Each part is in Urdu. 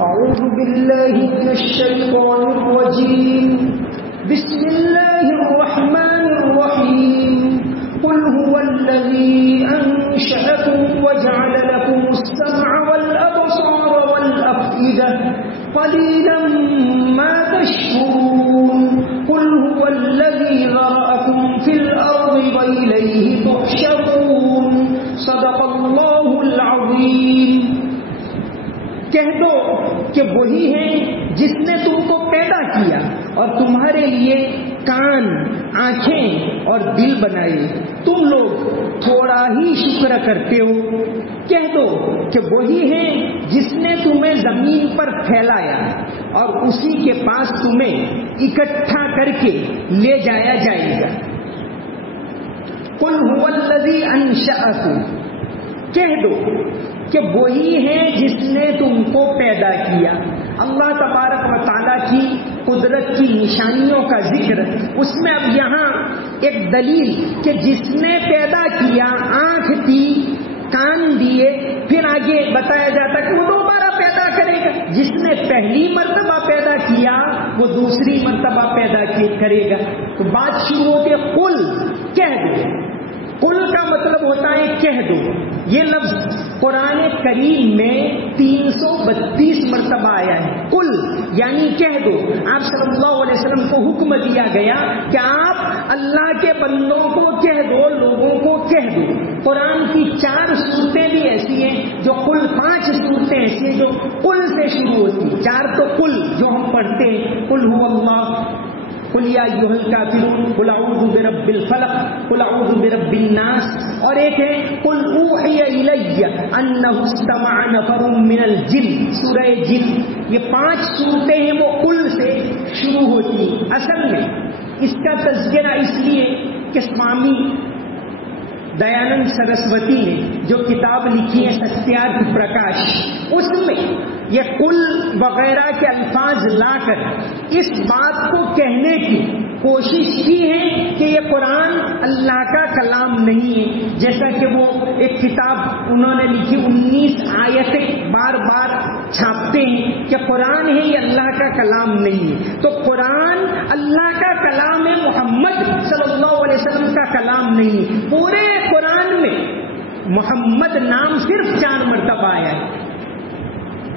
أعوذ بالله من الشيطان الرجيم بسم الله الرحمن الرحيم قل هو الذي أنشأكم وجعل لكم السمع والأبصار والأفئدة قليلا ما تشكرون قل هو الذي ذرأكم في الأرض وإليه تحشرون صدق الله العظيم. کہہ دو کہ وہی ہے جس نے تم کو پیدا کیا اور تمہارے لیے کان، آنکھیں اور دل بنائے. تم لوگ تھوڑا ہی شکر کرتے ہو. کہہ دو کہ وہی ہے جس نے تمہیں زمین پر پھیلایا اور اسی کے پاس تمہیں اکٹھا کر کے لے جایا جائے گا. قل هو الذی انشأکم، کہہ دو کہ وہی ہے جس نے تم کو پیدا کیا. اللہ تبارک و تعالیٰ کی قدرت کی نشانیوں کا ذکر، اس میں اب یہاں ایک دلیل کہ جس نے پیدا کیا، آنکھ دی، کان دیے، پھر آگے بتایا جاتا کہ وہ دوبارہ پیدا کرے گا. جس نے پہلی مرتبہ پیدا کیا وہ دوسری مرتبہ پیدا کرے گا. تو بات شروع ہوتی ہے قل، کہہ دو. قل کا مطلب ہوتا ہے کہہ دو. یہ لفظ قرآن کریم میں 332 مرتبہ آیا ہے. قل یعنی کہہ دو. آپ صلی اللہ علیہ وسلم کو حکم دیا گیا کہ آپ اللہ کے بندوں کو کہہ دو، لوگوں کو کہہ دو. قرآن کی 4 سورتیں بھی ایسی ہیں جو قل، 5 سورتیں ایسی ہیں جو قل سے شروع ہوتی ہیں. 4 تو قل جو ہم پڑھتے ہیں، قل هو اللہ، قل یا ایھا الکافرون، قل اعوذ برب الفلق، قل اعوذ برب الناس، اور ایک ہے قل اوحی الی انہ استمع نفر من الجن، سورہ جن. یہ 5 صورتیں ہیں وہ قل سے شروع ہوتی ہیں. اصل میں اس کا تذکرہ اس لیے کہ سوامی دیانند سرسوتی نے جو کتاب لکھی ہے ستیارتھ پرکاش، اس میں یہ قل وغیرہ کے الفاظ لا کر اس بات کو کہنے کی کوشش کی ہے کہ یہ قرآن اللہ کا کلام نہیں ہے. جیسا کہ وہ ایک کتاب انہوں نے لکھی، 19 آیتیں بار بار چھاپتے ہیں کہ قرآن ہے، یہ اللہ کا کلام نہیں ہے. تو قرآن اللہ کا کلام ہے، محمد صلی اللہ علیہ وسلم کا کلام نہیں ہے. پورے قرآن میں محمد نام صرف 4 مرتبہ آیا ہے.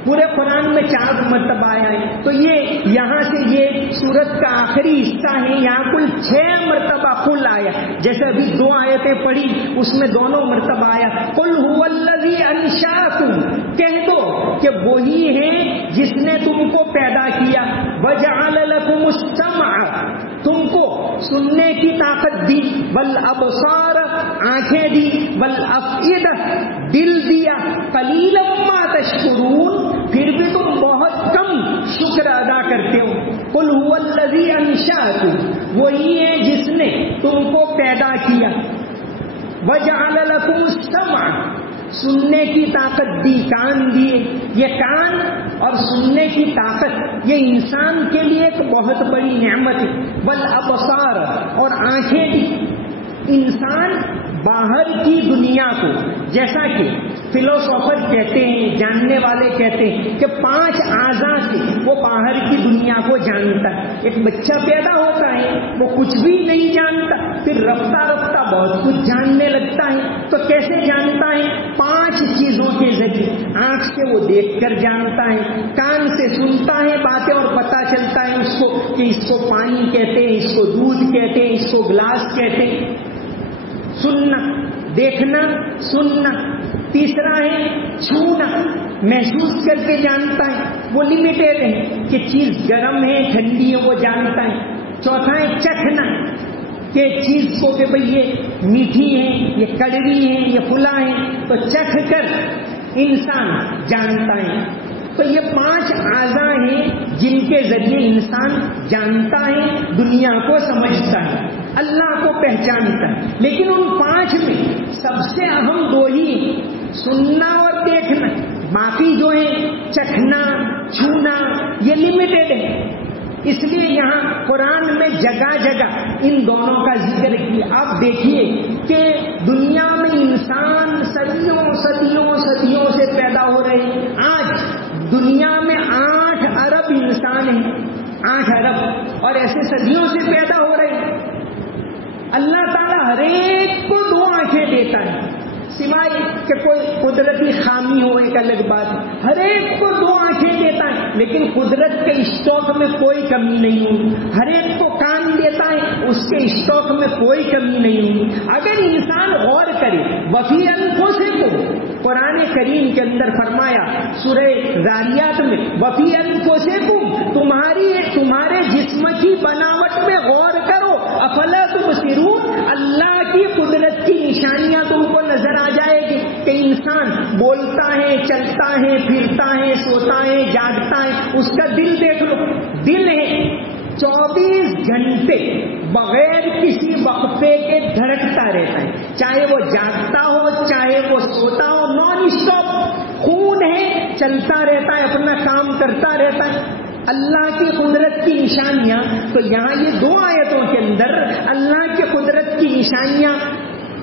پورے قرآن میں 4 مرتبہ آیا ہے. تو یہ یہاں سے یہ سورت کا آخری حصہ ہے، یہاں کل 6 مرتبہ قل آیا. جیسے ابھی 2 آیتیں پڑھی اس میں دونوں مرتبہ آیا قل هو الذی انشأکم. کہہ دو کہ وہی ہے جس نے تم کو پیدا کیا، وجعل لکم السمع، تم کو سننے کی طاقت دی، والابصار، آنکھیں دی، والافئدہ، دل دیا، قلیلا ما تشکرون، پھر بھی تم بہت کم شکر ادا کرتے ہو. قل هو الذی انشأکم، وہی ہے جس نے تم کو پیدا کیا، وجعل لکم السمع، سننے کی طاقت دی، کان دیے. یہ کان اور سننے کی طاقت یہ انسان کے لیے ایک بہت بڑی نعمت ہے. والابصار، اور آنکھیں دی. انسان باہر کی دنیا کو، جیسا کہ فلسفر کہتے ہیں، جاننے والے کہتے ہیں کہ 5 اعضاء سے وہ باہر کی دنیا کو جانتا ہے. ایک بچہ پیدا ہوتا ہے وہ کچھ بھی نہیں جانتا، پھر رفتہ رفتہ بہت کچھ جاننے لگتا ہے. تو کیسے جانتا ہے؟ 5 چیزوں کے ذریعے. آنکھ سے وہ دیکھ کر جانتا ہے، کان سے سنتا ہے باتیں اور پتہ چلتا ہے اس کو کہ اس کو پانی کہتے ہیں، اس کو دودھ کہتے ہیں، اس کو گلاس کہتے ہیں. سننا، دیکھنا، سننا. تیسرا ہے چھونا، محسوس کر کے جانتا ہے. وہ لمیٹیڈ ہے کہ چیز گرم ہے، ٹھنڈی ہے، وہ جانتا ہے. چوتھا ہے چکھنا، کہ چیز کو کہ بھئی یہ میٹھی ہے، یہ کڑوی ہے، یہ پھلا ہے، تو چکھ کر انسان جانتا ہے. تو یہ 5 اعضاء ہیں جن کے ذریعے انسان جانتا ہے، دنیا کو سمجھتا ہے، اللہ کو پہچانتا ہے. لیکن ان 5 میں سب سے اہم 2 ہی، سننا اور دیکھنا. باقی جو ہے چکھنا، چھونا، یہ لمیٹڈ ہے. اس لیے یہاں قرآن میں جگہ جگہ ان دونوں کا ذکر کیا. آپ دیکھیے کہ دنیا میں انسان صدیوں سے پیدا ہو رہے ہیں. آج دنیا میں 8 ارب اور ایسے صدیوں سے پیدا ہو رہے ہیں. اللہ تعالیٰ ہر ایک کو 2 آنکھیں دیتا ہے، سوائے کہ کوئی قدرتی خامی ہو ایک الگ بات. ہر ایک کو 2 آنکھیں دیتا ہے، لیکن قدرت کے اسٹاک میں کوئی کمی نہیں ہوگی. ہر ایک کو کان دیتا ہے، اس کے اسٹاک میں کوئی کمی نہیں ہوگی. اگر انسان غور کرے وفی انفسکم، قرآن کریم کے اندر فرمایا سورہ ذاریات میں وفی انفسکم، تمہارے جسم کی بناوٹ میں غور کرو. افلا تبصرون، اللہ کی قدرت کی نشانیاں تم کو نظر آ جائے گی کہ انسان بولتا ہے، چلتا ہے، پھرتا ہے، سوتا ہے، جاگتا ہے. اس کا دل دیکھ لو، دل ہے 24 گھنٹے بغیر کسی وقفے کے دھڑکتا رہتا ہے، چاہے وہ جاگتا ہو چاہے وہ سوتا ہو، نان اسٹاپ خون ہے، چلتا رہتا ہے، اپنا کام کرتا رہتا ہے. اللہ کی قدرت کی نشانیاں. تو یہاں یہ 2 آیتوں کے اندر اللہ کی قدرت کی نشانیاں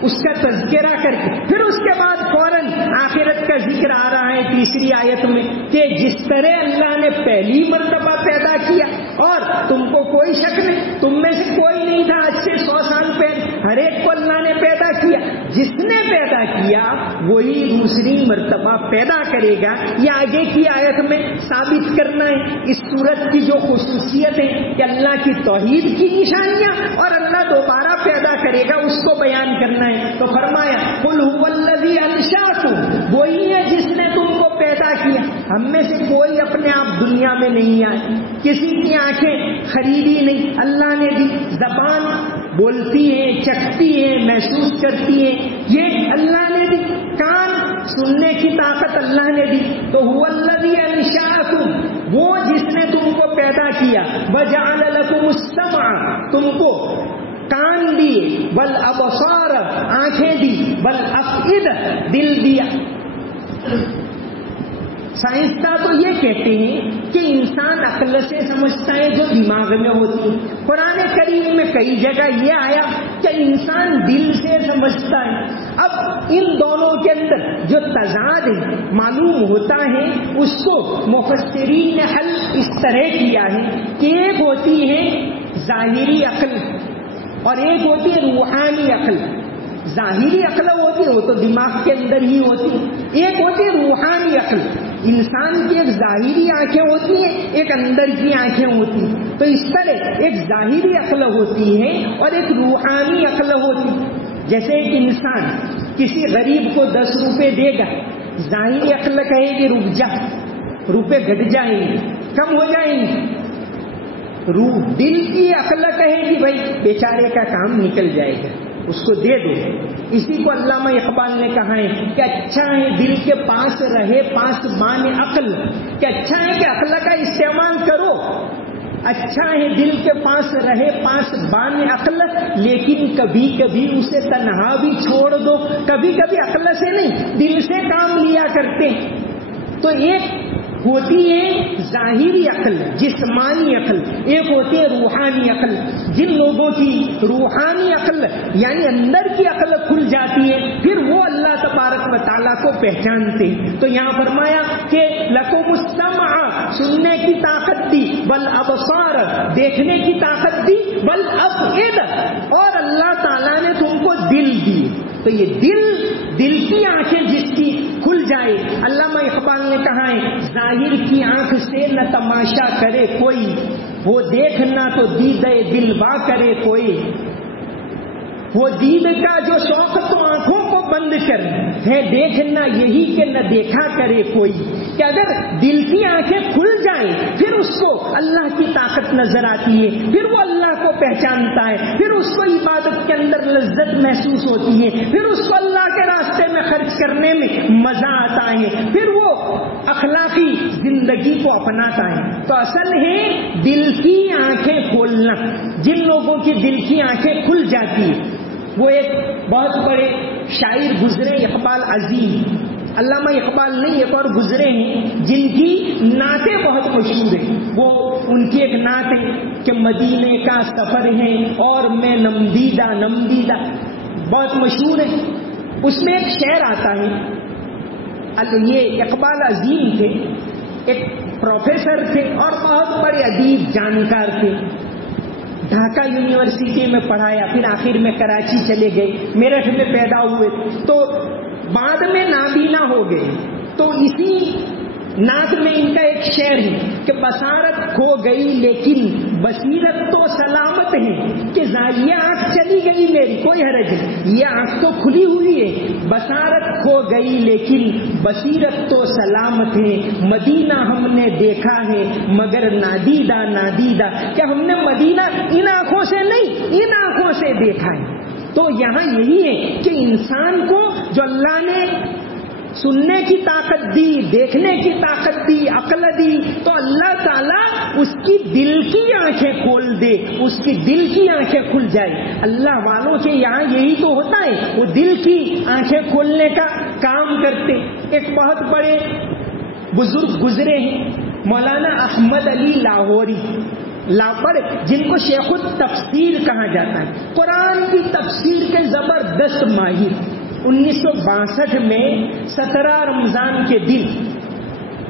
اس کا تذکرہ کر کے پھر اس کے بعد فوراً آخرت کا ذکر آ رہا ہے تیسری آیت میں کہ جس طرح اللہ نے پہلی مرتبہ پیدا کیا اور تم کو کوئی شک نہیں، تم میں سے کوئی نہیں تھا آج سے 100 سال پہلے، ہر ایک کو اللہ نے پیدا کیا. جس نے پیدا کیا وہی دوسری مرتبہ پیدا کرے گا. یہ آگے کی آیت میں ثابت کرنا ہے اس صورت کی جو خصوصیت ہے کہ اللہ کی توحید کی نشانیاں اور اللہ دوبارہ پیدا کرے گا اس کو بیان کرنا ہے. تو فرمایا قل هو الذی انشأکم، وہی ہے جس نے تم کو پیدا کیا. ہم میں سے کوئی اپنے آپ دنیا میں نہیں آئے، کسی کی آنکھیں خریدی نہیں، اللہ نے دی. زبان بولتی ہے، چکھتی ہے، محسوس کرتی ہے، یہ اللہ نے دی. کان سننے کی طاقت اللہ نے دی. تو هو الذی انشأکم، وہ جس نے تم کو پیدا کیا. وجعل لکم السمع، تم کو کان دیے، بل ابصار آنکھیں دی، بل افئدہ دل دیا. سائنسداں تو یہ کہتے ہیں کہ انسان عقل سے سمجھتا ہے جو دماغ میں ہوتی ہے. قرآن کریم میں کئی جگہ یہ آیا کہ انسان دل سے سمجھتا ہے. اب ان دونوں کے اندر جو تضاد معلوم ہوتا ہے اس کو مفسرین نے حل اس طرح کیا ہے کہ ایک ہوتی ہے ظاہری عقل اور ایک ہوتی ہے روحانی عقل. ظاہری عقل ہوتی ہے وہ تو دماغ کے اندر ہی ہوتی ہے، ایک ہوتی ہے روحانی عقل. انسان کی ایک ظاہری آنکھیں ہوتی ہیں، ایک اندر کی آنکھیں ہوتی ہیں. تو اس طرح ایک ظاہری عقل ہوتی ہے اور ایک روحانی عقل ہوتی ہے. جیسے ایک انسان کسی غریب کو 10 روپے دے گا، ظاہری عقل کہے گی رک جا، روپے گھٹ جائیں گے، کم ہو جائیں گے. دل کی عقل کہے گی بھائی بیچارے کا کام نکل جائے گا، اس کو دے دو. اسی کو علامہ اقبال نے کہا ہے کہ اچھا ہے دل کے پاس رہے پاسبان عقل، کہ اچھا ہے کہ عقل کا استعمال کرو، اچھا ہے دل کے پاس رہے پاسبان عقل، لیکن کبھی کبھی اسے تنہا بھی چھوڑ دو. کبھی کبھی عقل سے نہیں دل سے کام لیا کرتے. تو ایک ہوتی ہے ظاہری عقل، جسمانی عقل، ایک ہوتی ہے روحانی عقل. جن لوگوں کی روحانی عقل یعنی اندر کی عقل کھل جاتی ہے پھر وہ اللہ تبارک و تعالیٰ کو پہچانتے ہیں. تو یہاں فرمایا کہ لکم السمع، سننے کی طاقت دی، بل ابصار، دیکھنے کی طاقت دی، بل افئدہ، اور اللہ تعالیٰ نے تم کو دل دی. تو یہ دل کی آنکھیں جس کی کھل جائے. علامہ اقبال نے کہا ہے ظاہر کی آنکھ سے نہ تماشا کرے کوئی، وہ دیکھنا تو دیدے دل وا کرے کوئی. وہ دید کا جو شوق تو آنکھوں کو بند کر ہے، دیکھنا یہی کہ نہ دیکھا کرے کوئی. کہ اگر دل کی آنکھیں کھل جائیں پھر اس کو اللہ کی طاقت نظر آتی ہے، پھر وہ اللہ کو پہچانتا ہے، پھر اس کو عبادت کے اندر لذت محسوس ہوتی ہے، پھر اس کو اللہ کے راستے میں خرچ کرنے میں مزہ آتا ہے، پھر وہ اخلاقی زندگی کو اپناتا ہے. تو اصل ہے دل کی آنکھیں کھولنا. جن لوگوں کی دل کی آنکھیں کھل جاتی ہیں، وہ ایک بہت بڑے شاعر گزرے اقبال عظیم، علامہ اقبال نہیں ایک اور گزرے ہیں جن کی نعتیں بہت مشہور ہیں. وہ ان کی ایک نعت ہے کہ مدینے کا سفر ہے اور میں نمدیدہ، بہت مشہور ہے. اس میں ایک شعر آتا ہے، یہ اقبال عظیم تھے، ایک پروفیسر تھے اور بہت بڑے ادیب جانکار تھے. ڈھاکہ یونیورسٹی میں پڑھایا, پھر آخر میں کراچی چلے گئے, میرٹھ میں پیدا ہوئے, تو بعد میں نابینا ہو گئے. تو اسی نعت میں ان کا ایک شعر ہے کہ بصارت کھو گئی لیکن بصیرت تو سلامت ہے, کہ یہ آنکھ چلی گئی میری کوئی حرج نہیں, یہ آنکھ تو کھلی ہوئی ہے, بصارت کھو گئی لیکن بصیرت تو سلامت ہے. مدینہ ہم نے دیکھا ہے مگر نادیدہ نادیدہ, کہ ہم نے مدینہ ان آنکھوں سے نہیں ان آنکھوں سے دیکھا ہے. تو یہاں یہی ہے کہ انسان کو جو اللہ نے سننے کی طاقت دی, دیکھنے کی طاقت دی, عقل دی, تو اللہ تعالیٰ اس کی دل کی آنکھیں کھول دے, اس کی دل کی آنکھیں کھل جائے. اللہ والوں کے یہاں یہی تو ہوتا ہے, وہ دل کی آنکھیں کھولنے کا کام کرتے. ایک بہت بڑے بزرگ گزرے ہیں, مولانا احمد علی لاہوری, جن کو شیخ التفسیر کہا جاتا ہے, قرآن کی تفسیر کے زبردست ماہر. 1962 میں 17 رمضان کے دن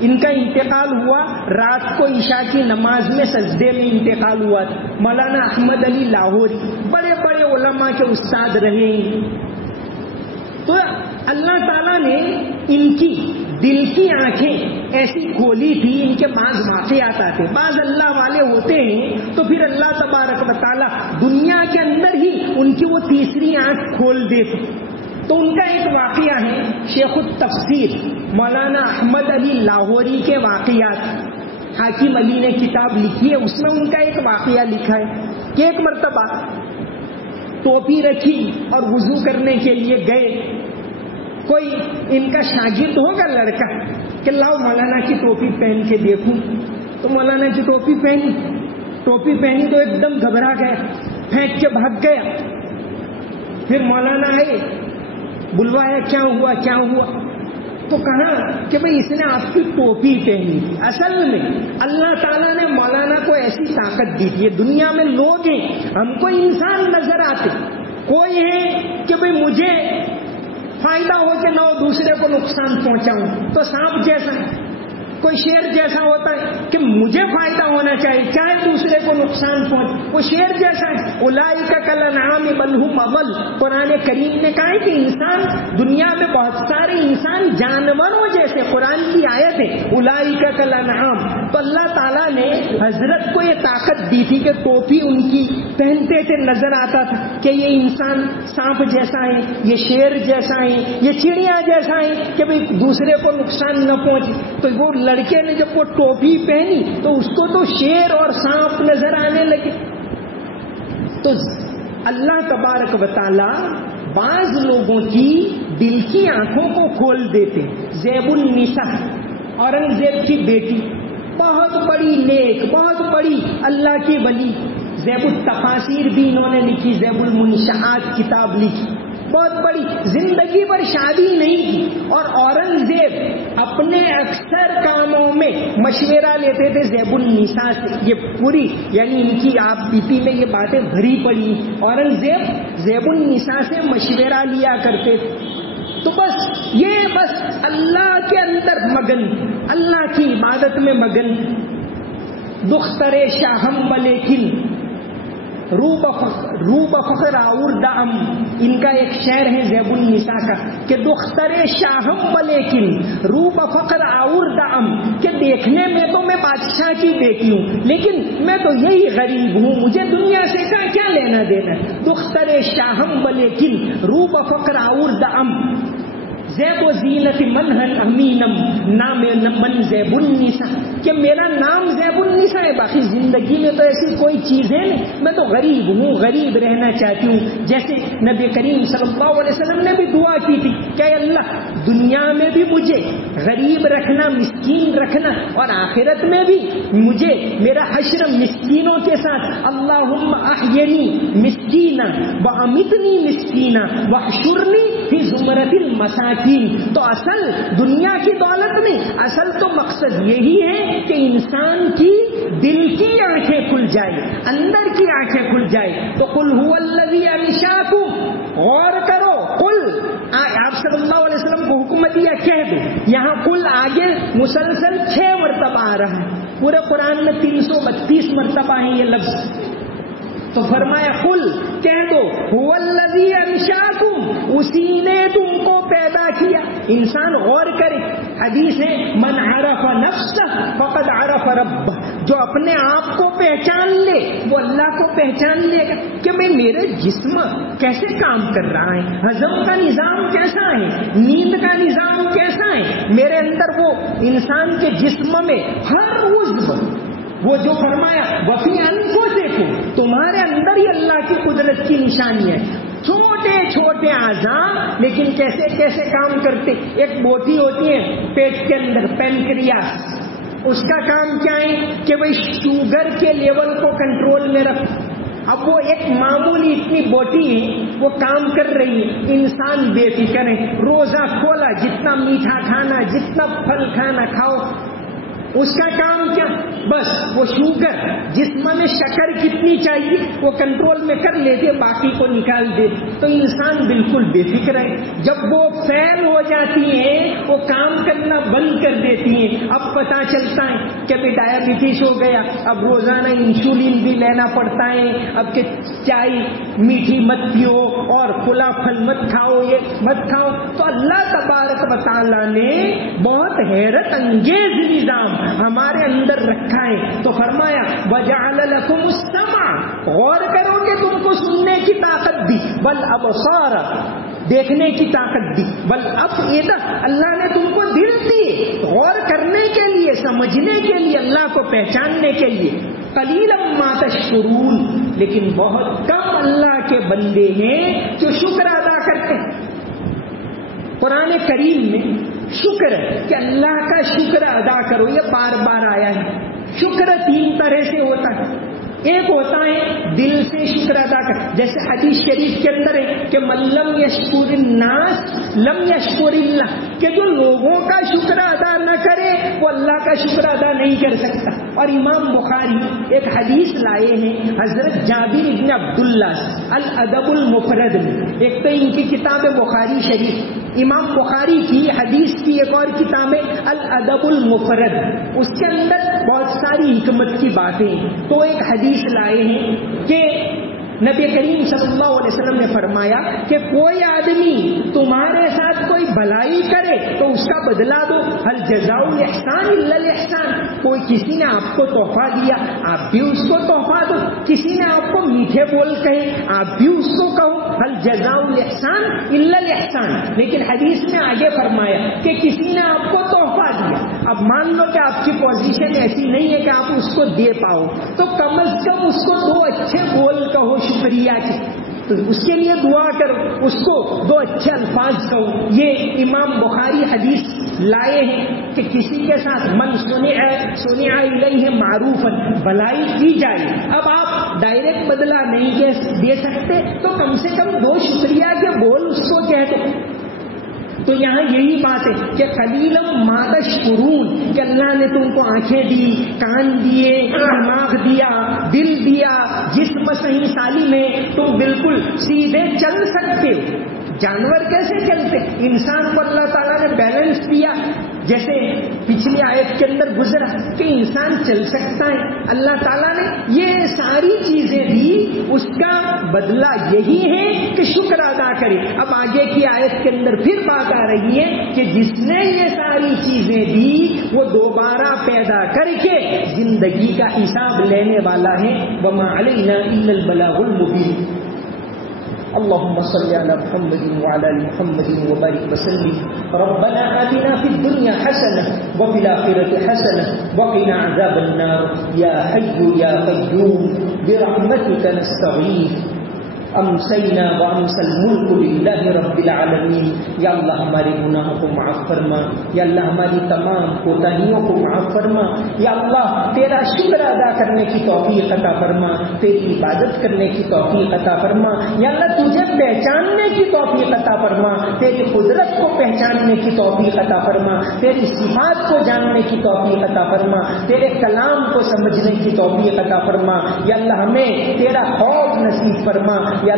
ان کا انتقال ہوا. رات کو عشاء کی نماز میں سجدے میں انتقال ہوا. مولانا احمد علی لاہوری بڑے بڑے علماء کے استاد رہے ہیں. تو اللہ تعالیٰ نے ان کی دل کی آنکھیں ایسی کھولی تھی. ان کے بعض واقعات آتے, بعض اللہ والے ہوتے ہیں تو پھر اللہ تبارک و تعالیٰ دنیا کے اندر ہی ان کی وہ تیسری آنکھ کھول دیتے. تو ان کا ایک واقعہ ہے, شیخ التفسیر مولانا احمد علی لاہوری کے واقعات, حاکم علی نے کتاب لکھی ہے, اس میں ان کا ایک واقعہ لکھا ہے کہ ایک مرتبہ ٹوپی رکھی اور وضو کرنے کے لیے گئے. کوئی ان کا شاگرد ہوگا لڑکا کہ لاؤ مولانا کی ٹوپی پہن کے دیکھوں. تو مولانا کی ٹوپی پہنی تو ایک دم گھبرا گیا, پھینک کے بھاگ گیا. پھر مولانا آئے, بلوایا, کیا ہوا؟ تو کہا کہ بھئی اس نے آپ کی ٹوپی پہنی. اصل میں اللہ تعالیٰ نے مولانا کو ایسی طاقت دی تھی. دنیا میں لوگ ہیں, ہم کو انسان نظر آتے, کوئی ہے کہ بھئی مجھے فائدہ ہو کہ نہ دوسرے کو نقصان پہنچاؤں, تو سانپ جیسا ہے. کوئی شیر جیسا ہوتا ہے کہ مجھے فائدہ ہونا چاہیے چاہے دوسرے کو نقصان پہنچے, وہ شیر جیسا ہے. اولئک کالانعام بل هم اضل. قرآن کریم نے کہا ہے کہ انسان, دنیا میں بہت سارے انسان جانوروں جیسے, قرآن کی آیت ہے اولئک کالانعام. تو اللہ تعالیٰ نے حضرت کو یہ طاقت دی تھی کہ ٹوپی ان کی پہنتے تھے, نظر آتا تھا کہ یہ انسان سانپ جیسا ہے, یہ شیر جیسا ہے, یہ چڑیا جیسا ہے, کہ بھئی دوسرے کو نقصان نہ پہنچے. تو وہ لڑکے نے جب وہ ٹوپی پہنی تو اس کو تو شیر اور سانپ نظر آنے لگے. تو اللہ تبارک و تعالی بعض لوگوں کی دل کی آنکھوں کو کھول دیتے. زیب النساء, اورنگزیب کی بیٹی, بہت بڑی نیک, بہت بڑی اللہ کی ولی, زیب التفاسیر بھی انہوں نے لکھی, زیب المنشآت کتاب لکھی, بہت بڑی, زندگی پر شادی نہیں کی. اور اورنگزیب اپنے اکثر کاموں میں مشورہ لیتے تھے زیب النساء سے. یہ پوری یعنی ان کی آپ بیتی میں یہ باتیں بھری پڑی. اورنگزیب زیب النساء سے مشورہ لیا کرتے تھے. تو بس اللہ کے اندر مگن, اللہ کی عبادت میں مگن. دختر شاہم ولیکن روب فخر آور دام, ان کا ایک شعر ہے زیب النساء کا کہ دختر شاہم ولیکن روب فخر آور دام, کہ دیکھنے میں تو میں بادشاہ کی بیٹی ہوں لیکن میں تو یہی غریب ہوں, مجھے دنیا سے کیا لینا دینا. دختر شاہم ولیکن روب فخر آور دام, زیب و زینت منہن امینم نام من زیب النساء, کہ میرا نام زیب النساء ہے, باقی زندگی میں تو ایسی کوئی چیز ہے نہیں, میں تو غریب ہوں, غریب رہنا چاہتی ہوں. جیسے نبی کریم صلی اللہ علیہ وسلم نے بھی دعا کی تھی کہ اے اللہ دنیا میں بھی مجھے غریب رکھنا, مسکین رکھنا, اور آخرت میں بھی مجھے میرا حشر مسکینوں کے ساتھ. اللہم احینی مسکینا وامیتنی مسکینا واحشرنی فی زمرۃ المساکین. تو اصل دنیا کی دولت نہیں, اصل تو مقصد یہی ہے کہ انسان کی دل کی آنکھیں کھل جائے, اندر کی آنکھیں کھل جائے. تو قل هو الذی انشاکم, غور کرو, قل, آپ صلی اللہ علیہ وسلم کو حکم دیا کہہ دو, یہاں کل آگے مسلسل 6 مرتبہ آ رہا ہے، پورے قرآن میں 332 مرتبہ ہیں یہ لفظ. تو فرمایا قل کہہ دو هو الذی انشاکم، اسی نے تم کو پیدا کیا. انسان غور کرے، حدیث ہے من عرف نفسہ فقد عرف ربہ، جو اپنے آپ کو پہچان لے وہ اللہ کو پہچان لے گا کہ میں میرے جسم کیسے کام کر رہا ہے، ہضم کا نظام کیسا ہے، نیند کا نظام کیسا ہے، میرے اندر وہ انسان کے جسم میں ہر عضو، وہ جو فرمایا وفی انفسکم، تمہارے اندر ہی اللہ کی قدرت کی نشانی ہے. چھوٹے چھوٹے اعضاء لیکن کیسے کیسے کام کرتے. ایک بوٹی ہوتی ہے پیٹ کے اندر، پینکریاس، اس کا کام کیا ہے کہ وہ شوگر کے لیول کو کنٹرول میں رکھ. اب وہ ایک معمولی اتنی بوٹی ہے وہ کام کر رہی ہے، انسان بے فکر ہے، روزہ کھولا، جتنا میٹھا کھانا، جتنا پھل کھانا کھاؤ. اس کا کام کیا؟ بس وہ شوگر، جسم میں شکر کتنی چاہیے وہ کنٹرول میں کر لیتے، باقی کو نکال دے. تو انسان بالکل بے فکر ہے. جب وہ فیل ہو جاتی ہیں وہ کام کرنا بند کر دیتی ہیں. اب پتا چلتا ہے کہ ڈائبٹیز ہو گیا، اب روزانہ انسولین بھی لینا پڑتا ہے، اب کہ چائے میٹھی مت پیو اور کھلا پھل مت کھاؤ، یہ مت کھاؤ. تو اللہ تبارک و تعالیٰ نے بہت حیرت انگیز نظام ہمارے اندر رکھا ہے. تو فرمایا وَجَعَلَ لَكُمُ السَّمْعَ، غور کرو کہ تم کو سننے کی طاقت دی، وَالْأَبْصَارَ، دیکھنے کی طاقت دی، وَالْأَفْئِدَةَ، اللہ نے تم کو دل دیے غور کرنے کے لیے، سمجھنے کے لیے، اللہ کو پہچاننے کے لیے. قَلِيلًا مَا تَشْكُرُونَ، لیکن بہت کم اللہ کے بندے ہیں جو شکر ادا کرتے ہیں. قرآن کریم میں شکر کہ اللہ کا شکر ادا کرو یہ بار بار آیا ہے. شکر 3 طرح سے ہوتا ہے. ایک ہوتا ہے دل سے شکر ادا کر، جیسے حدیث شریف کے اندر ہے کہ من لم یشکر الناس لم یشکر اللہ، کہ جو لوگوں کا شکر ادا نہ کرے وہ اللہ کا شکر ادا نہیں کر سکتا. اور امام بخاری ایک حدیث لائے ہیں حضرت جابر بن عبداللہ الادب المفرد میں. ایک تو ان کی کتاب بخاری شریف، امام بخاری کی حدیث کی ایک اور کتاب ہے الادب المفرد، اس کے اندر بہت ساری حکمت کی باتیں. تو ایک حدیث لائے ہیں کہ نبی کریم صلی اللہ علیہ وسلم نے فرمایا کہ کوئی آدمی تمہارے ساتھ کوئی بھلائی کرے تو اس کا بدلہ دو، هل جزاء الاحسان الا الاحسان. کوئی کسی نے آپ کو تحفہ دیا آپ بھی اس کو تحفہ دو، کسی نے آپ کو میٹھے بول کہے آپ بھی اس کو کہو، هل جزاء الاحسان الا الاحسان. لیکن حدیث میں آگے فرمایا کہ کسی نے آپ کو تحفہ دیا، اب مان لو کہ آپ کی پوزیشن ایسی نہیں ہے کہ آپ اس کو دے پاؤ، تو کم از کم اس کو 2 اچھے بول کہو شکریہ کی، تو اس کے لیے دعا کرو، اس کو 2 اچھے الفاظ کہو. یہ امام بخاری حدیث لائے ہیں کہ کسی کے ساتھ من سنع الیہ معروفا، بھلائی کی جائے. اب آپ ڈائریکٹ بدلہ نہیں دے سکتے تو کم سے کم 2 شکریہ کے بول اس کو کہہ دو. تو یہاں یہی بات ہے کہ قلیلا ما تشکرون، کہ اللہ نے تم کو آنکھیں دی، کان دیے، دماغ دیا، دل دیا، جسم صحیح سالم ہے، تم بالکل سیدھے چل سکتے ہو. جانور کیسے چلتے؟ انسان کو اللہ تعالیٰ نے بیلنس دیا، جیسے پچھلی آیت کے اندر گزرا کہ انسان چل سکتا ہے. اللہ تعالیٰ نے یہ ساری چیزیں دی، اس کا بدلہ یہی ہے کہ شکر ادا کرے. اب آگے کی آیت کے اندر پھر بات آ رہی ہے کہ جس نے یہ ساری چیزیں دی وہ دوبارہ پیدا کر کے زندگی کا حساب لینے والا ہے. وما علینا الا البلاغ المبین. اللهم صل على محمد وعلى ال محمد وبارك وسلم. ربنا آتنا في الدنيا حسنة وفي الآخرة حسنة وقنا عذاب النار. يا حي يا قيوم برحمتك نستغيث. امسینا وامسى الملک للہ رب العالمین. یا اللہ ہمارے گناہوں کو معاف فرما، یا اللہ ہماری تمام کوتاہیوں کو معاف فرما. یا اللہ تیرا شکر ادا کرنے کی توفیق عطا فرما، تیری عبادت کرنے کی توفیق عطا فرما. یا اللہ تجھے پہچاننے کی توفیق عطا فرما، تیری قدرت کو پہچاننے کی توفیق عطا فرما، تیری صفات کو جاننے کی توفیق عطا فرما، تیرے کلام کو سمجھنے کی توفیق عطا فرما۔ یا اللہ ہمیں تیرا خوف نصیب فرما۔ یا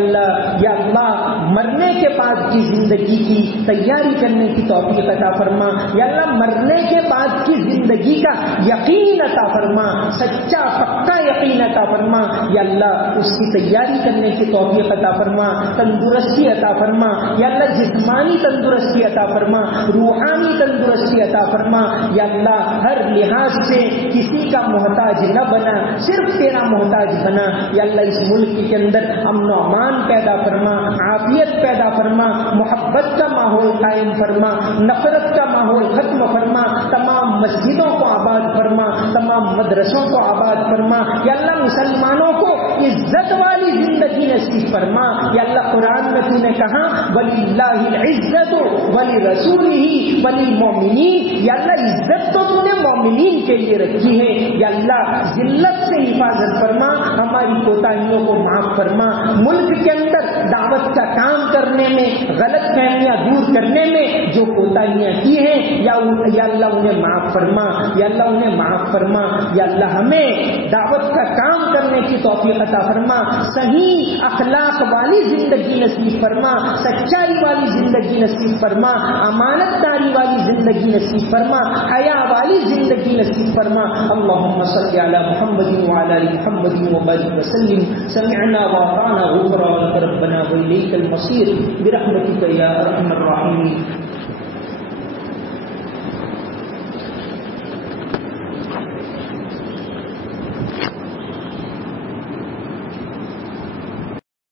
اللہ مرنے کے بعد کی زندگی کی تیاری کرنے کی توفیق عطا فرما۔ یا اللہ مرنے کے بعد کی زندگی کا یقین عطا فرما، سچا پکا یقین عطا فرما۔ یا اللہ اس کی تیاری کرنے کی توفیق عطا فرما، تندرستی عطا فرما۔ یا اللہ جسمانی تندرستی عطا فرما، روحانی تندرستی عطا فرما۔ یا اللہ ہر لحاظ سے کسی کا محتاج نہ بنا، صرف تیرا محتاج بنا۔ یا اللہ اس ملک کے اندر امن و امان پیدا فرما، عافیت پیدا فرما، محبت کا ماحول قائم فرما، نفرت کا ماحول ختم فرما، تمام مسجدوں کو آباد فرما، تمام مدرسوں کو آباد فرما۔ یا اللہ مسلمانوں کو عزت والی زندگی نصیب فرما۔ یا اللہ قرآن میں تو نے کہا وَلِلَّهِ الْعِزَّةُ وَلِرَسُولِهِ وَلِلْمُؤْمِنِينَ۔ یا اللہ عزت تو نے مومنین کے لیے رکھی ہے۔ یا اللہ ذلت سے حفاظت فرما، ہماری کوتاہیوں کو معاف فرما، ملک کے اندر دعوت کا کام کرنے میں، غلط فہمیاں دور کرنے میں جو کوتاہیاں کی ہیں یا اللہ انہیں معاف فرما، یا اللہ انہیں معاف فرما۔ یا اللہ ہمیں دعوت کا کام کرنے کی توفیق عطا فرما، صحیح اخلاق والی زندگی نصیب فرما، سچائی والی زندگی نصیب فرما، امانت داری والی زندگی نصیب فرما، حیا والی زندگی نصیب فرما۔ اللهم صل على محمد وعلى ال محمد وبارك وسلم۔ سمعنا واطعنا غفرانك ربنا واليك المصير برحمتك يا ارحم الراحمين۔